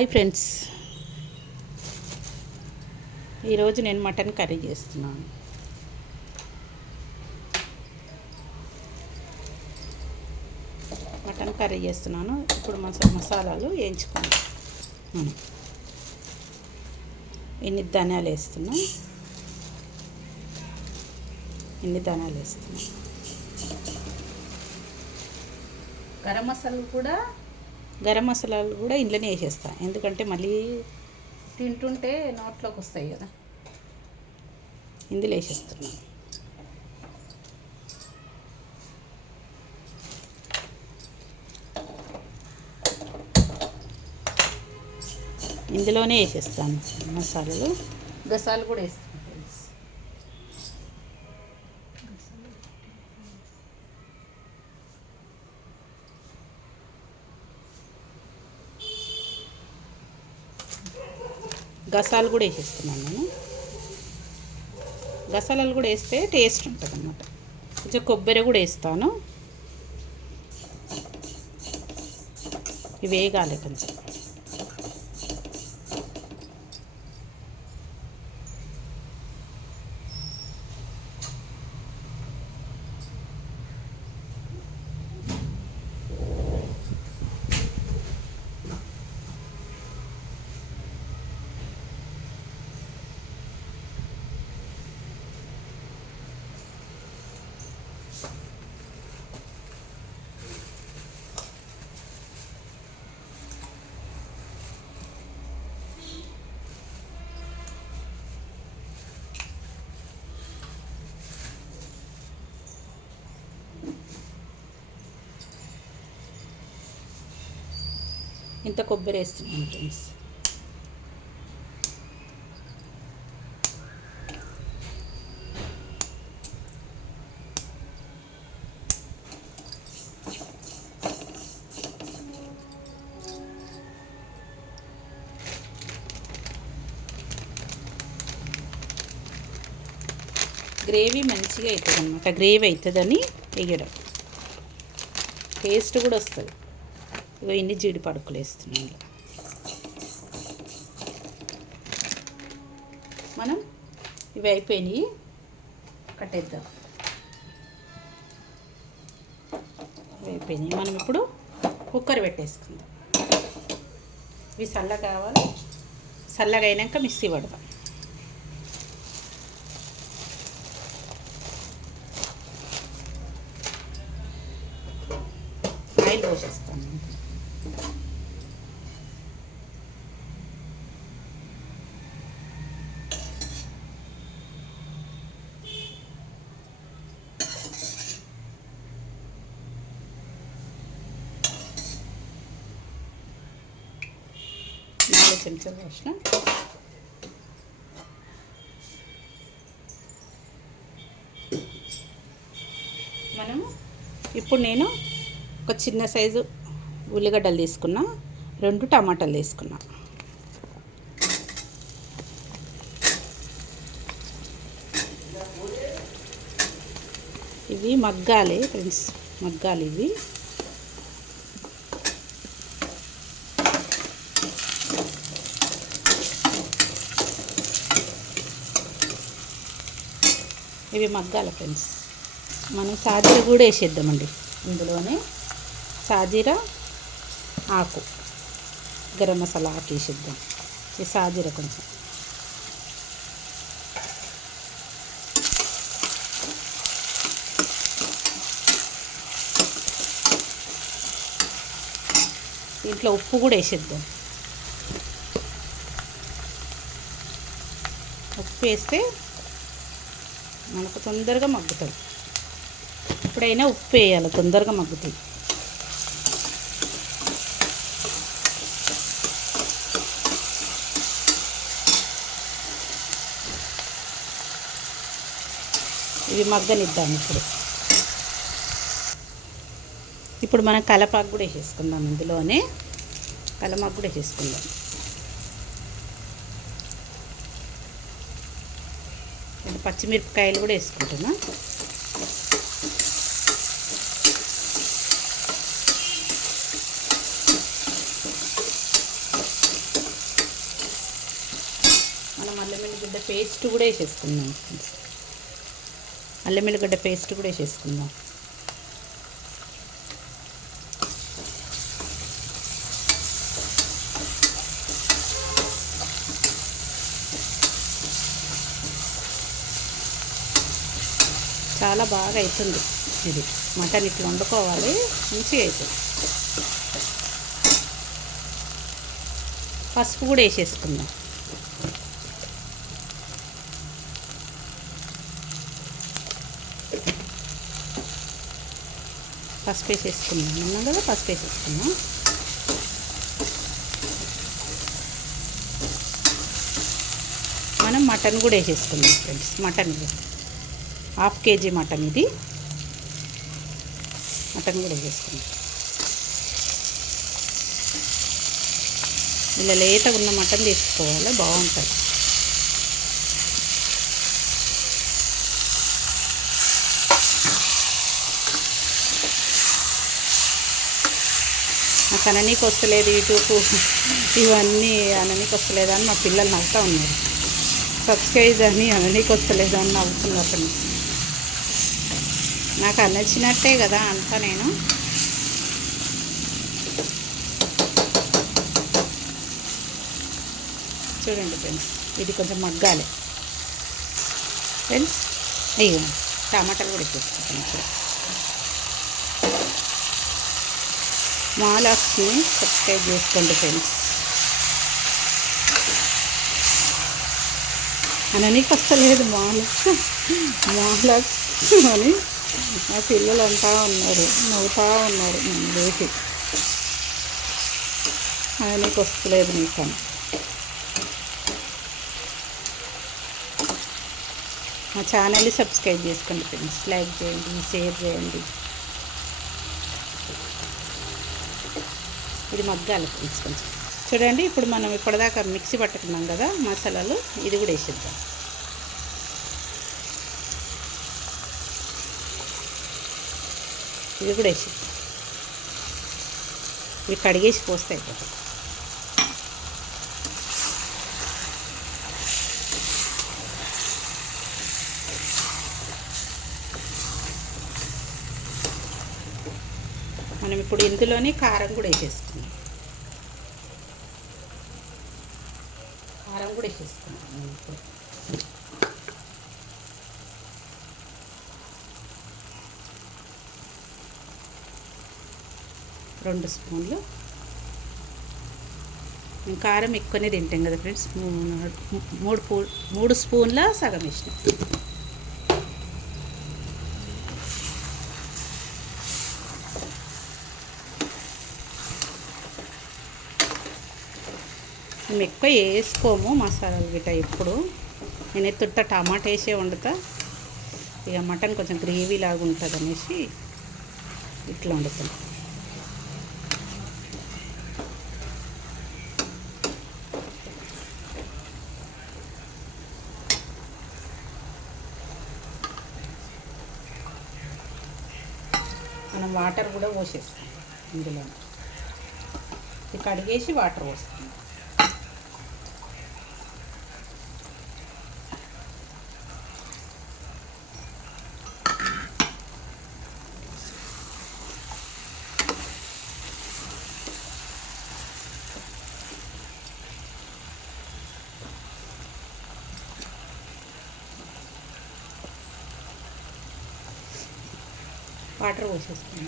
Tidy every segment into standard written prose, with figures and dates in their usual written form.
Hi friends, ఈరోజు నేను mutton curry చేస్తున్నాను. ఇప్పుడు మసాలాలు వేయించుకోండి. ఎన్ని ధనియాలు వేస్తున్నా, గరం మసాలాలు కూడా ఇంట్లోనే వేసేస్తాను. ఎందుకంటే మళ్ళీ తింటుంటే నోట్లోకి వస్తాయి కదా, ఇందులో వేసేస్తున్నాను. ఇందులోనే వేసేస్తాను మసాలాలు. గసాలు కూడా వేస్తాను. గసాలు కూడా వేసేస్తున్నాను నేను. గసాలు కూడా వేస్తే టేస్ట్ ఉంటుంది అన్నమాట. కొంచెం కొబ్బరి కూడా వేస్తాను. ఇవి వేగాలి కొంచెం. ఇంత కొబ్బరి వేస్తున్నాను ఫ్రెండ్స్. గ్రేవీ మంచిగా అవుతుంది అన్నమాట. గ్రేవీ అవుతుందని వేయడం, టేస్ట్ కూడా వస్తుంది. ఇగో ఇన్ని జీడిపడుకులు వేస్తున్నాను. మనం ఇవి అయిపోయినాయి, కట్టేద్దాం. ఇవి అయిపోయినాయి, మనం ఇప్పుడు కుక్కర్ పెట్టేసుకుందాం. ఇవి చల్లగా కావాలి, చల్లగా అయినాక మిక్సీ పడదాం. ఆయిల్ పోసేస్తాను. చెంచాలు వేసిన. మనము ఇప్పుడు నేను ఒక చిన్న సైజు ఉల్లిగడ్డలు తీసుకున్నా, 2 టమాటాలు తీసుకున్నా. ఇవి మగ్గాలి ఫ్రెండ్స్, మగ్గాలి ఇవి. ఇవి మగ్గాలి ఫ్రెండ్స్. మనం సాజీర కూడా వేసేద్దామండి ఇందులోనే. సాజీర ఆకు, గరం మసాలా ఆకు వేసేద్దాం. ఈ సాజీర కొంచెం. దీంట్లో ఉప్పు కూడా వేసేద్దాం. ఉప్పు వేస్తే మనకు తొందరగా మగ్గుతుంది. ఎప్పుడైనా ఉప్పు వేయాలి, తొందరగా మగ్గుతుంది. ఇవి మగ్గనిద్దాం. ఇప్పుడు మనం కలపాకు కూడా వేసేసుకుందాం. ఇందులోనే కలమాకు కూడా వేసేసుకుందాం. పచ్చిమిరపకాయలు కూడా వేసుకుంటున్నా. అల్లం వెల్లిగడ్డ పేస్ట్ కూడా వేసేసుకుందాం. అల్లం వెల్లిగడ్డ పేస్ట్ కూడా వేసేసుకుందాం. చాలా బాగా అవుతుంది ఇది మటన్. ఇట్లా వండుకోవాలి, మంచిగా అవుతుంది. పసుపు కూడా వేసేసుకుందాం. పసుపు వేసేసుకుందాం. అన్నాం కదా, పసుపు వేసేసుకుందాం. మనం మటన్ కూడా వేసేసుకుందాం ఫ్రెండ్స్. మటన్ 1/2 kg మటన్ ఇది. మటన్ కూడా వేసేసుకుందాం. ఇలా లేతగా ఉన్న మటన్ తీసుకోవాలి, బాగుంటుంది. నాకు అననీకి వస్తలేదు యూట్యూబ్, ఇవన్నీ అననీకి వస్తలేదు అని మా పిల్లలు నవ్వుతూ ఉన్నారు. సబ్స్క్రైబ్ అని అననీకి వస్తలేదు అని నవ్వుతున్నారు. నాకు నచ్చినట్టే కదా అంతా. నేను చూడండి ఫ్రెండ్స్, ఇది కొంచెం మగ్గాలి ఫ్రెండ్స్. అయ్యో, టమాటాలు కూడా వేసేసుకుంటాను. మా లాగ్స్ని సబ్స్క్రైబ్ చేసుకోండి ఫ్రెండ్స్. అననీకి వస్తలేదు మా లాగ్స్ అని మా పిల్లలు అంటా ఉన్నారు, నవ్వుతూ ఉన్నారు. నన్ను వేసి అననీకి వస్తలేదు నీకు అని. మా ఛానల్ని సబ్స్క్రైబ్ చేసుకోండి ఫ్రెండ్స్. లైక్ చేయండి, షేర్ చేయండి. ఇది మగ్గాలి ఫ్రెండ్స్ కొంచెం. చూడండి, ఇప్పుడు మనం ఇప్పటిదాకా మిక్సీ పట్టుకున్నాం కదా మసాలాలు, ఇది కూడా వేసేద్దాం. ఇది కూడా వేసేద్దాం. ఇవి కడిగేసి పోస్తే అయిపోతుంది. మనం ఇప్పుడు ఇందులోనే కారం కూడా వేసేసుకున్నాం. కారం కూడా వేసేసుకున్నాం. ఇప్పుడు 2 స్పూన్లు. కారం ఎక్కువనే తింటాం కదా ఫ్రెండ్స్. 3 స్పూన్ల సగం వేసినాం. మేము ఎక్కువ వేసుకోము మసాలాలు గిట్ట ఎప్పుడు. నేను తుట్ట టమాటా వేసే వండుతా. ఇక మటన్ కొంచెం గ్రేవీ లాగా ఉంటుంది అనేసి ఇట్లా వండుతాను. మనం వాటర్ కూడా పోసేస్తాం ఇందులో. ఇది కడిగేసి వాటర్ పోస్తాం. వాటర్ పోసేస్తాను.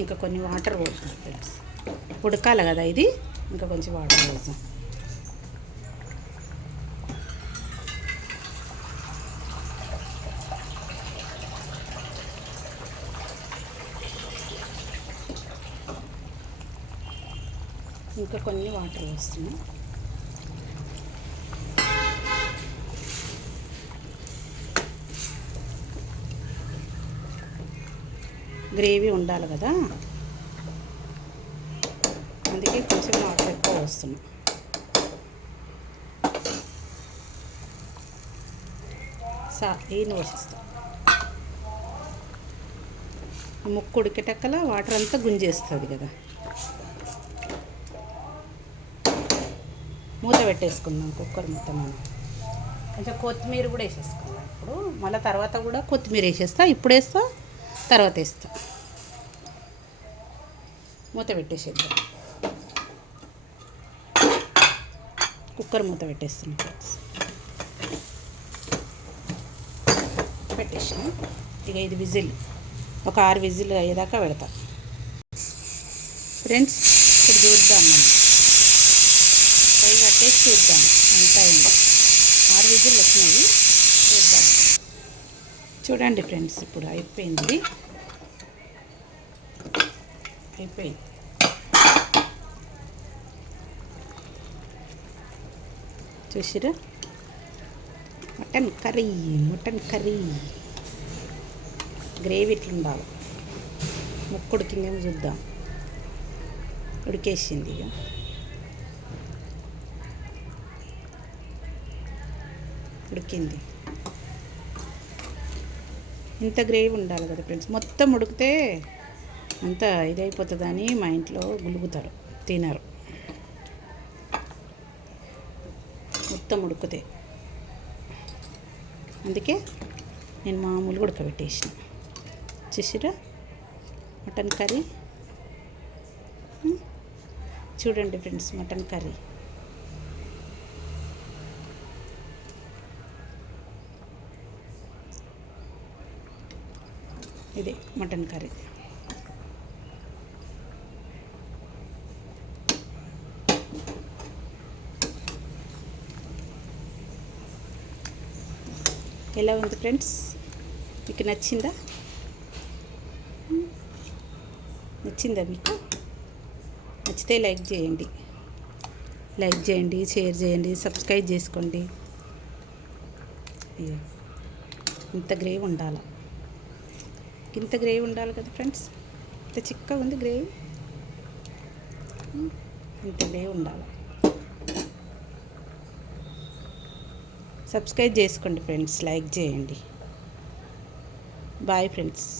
ఇంకా కొన్ని వాటర్ పోసాం ఫ్రెండ్స్. ఉడకాలి కదా ఇది, ఇంకా కొంచెం వాటర్ పోసాం. ఇంకా కొన్ని వాటర్ వేస్తున్నాం. గ్రేవీ ఉండాలి కదా, అందుకే కొంచెం వాటర్ ఎక్కువ వస్తున్నాం. ఈయన పోసేస్తాం. ముక్కు ఉడికేటక్కల వాటర్ అంతా గుంజేస్తుంది కదా. మూత పెట్టేసుకుందాం కుక్కర్ మూత. మనం కొంచెం కొత్తిమీర కూడా వేసేసుకుందాం. ఇప్పుడు మళ్ళీ తర్వాత కూడా కొత్తిమీర వేసేస్తా. ఇప్పుడు వేస్తా, తర్వాత వేస్తా. మూత పెట్టేసేద్దాం. కుక్కర్ మూత పెట్టేస్తున్నాం ఫ్రెండ్స్. పెట్టేసినాం. ఇక ఇది విజిల్ ఒక 6 విజిల్ అయ్యేదాకా పెడతా ఫ్రెండ్స్. ఇప్పుడు చూద్దాం, మనం ఫ్రై కట్టేసి చూద్దాం ఎంత అయింది. 6 విజిల్ వచ్చినాయి, చూద్దాం. చూడండి ఫ్రెండ్స్, ఇప్పుడు అయిపోయింది. చూసిరా, మటన్ కర్రీ గ్రేవీ ఇట్లా ఉండాలి. ముక్కు ఉడికిందేమో చూద్దాం. ఉడికేసింది. ఇక ఉడికింది. ఇంత గ్రేవీ ఉండాలి కదా ఫ్రెండ్స్. మొత్తం ఉడికితే అంత ఇదైపోతుందని మా ఇంట్లో గులుగుతారు, తినరు. మొత్తం ఉడికితే అందుకే నేను మామూలుగా ఉడకబెట్టేసిన. చూసిరా మటన్ కర్రీ. చూడండి ఫ్రెండ్స్, మటన్ కర్రీ. ఇదే మటన్ కర్రీ. ఎలా ఉంది ఫ్రెండ్స్? మీకు నచ్చిందా? మీకు నచ్చితే లైక్ చేయండి, షేర్ చేయండి, సబ్స్క్రైబ్ చేసుకోండి. ఇంత గ్రేవీ ఉండాలి. ఇంత గ్రేవీ ఉండాలి కదా ఫ్రెండ్స్. ఇంత చిక్కగా ఉంది గ్రేవీ. ఇంత గ్రేవీ ఉండాలి. సబ్స్క్రైబ్ చేసుకోండి ఫ్రెండ్స్, లైక్ చేయండి. Bye friends.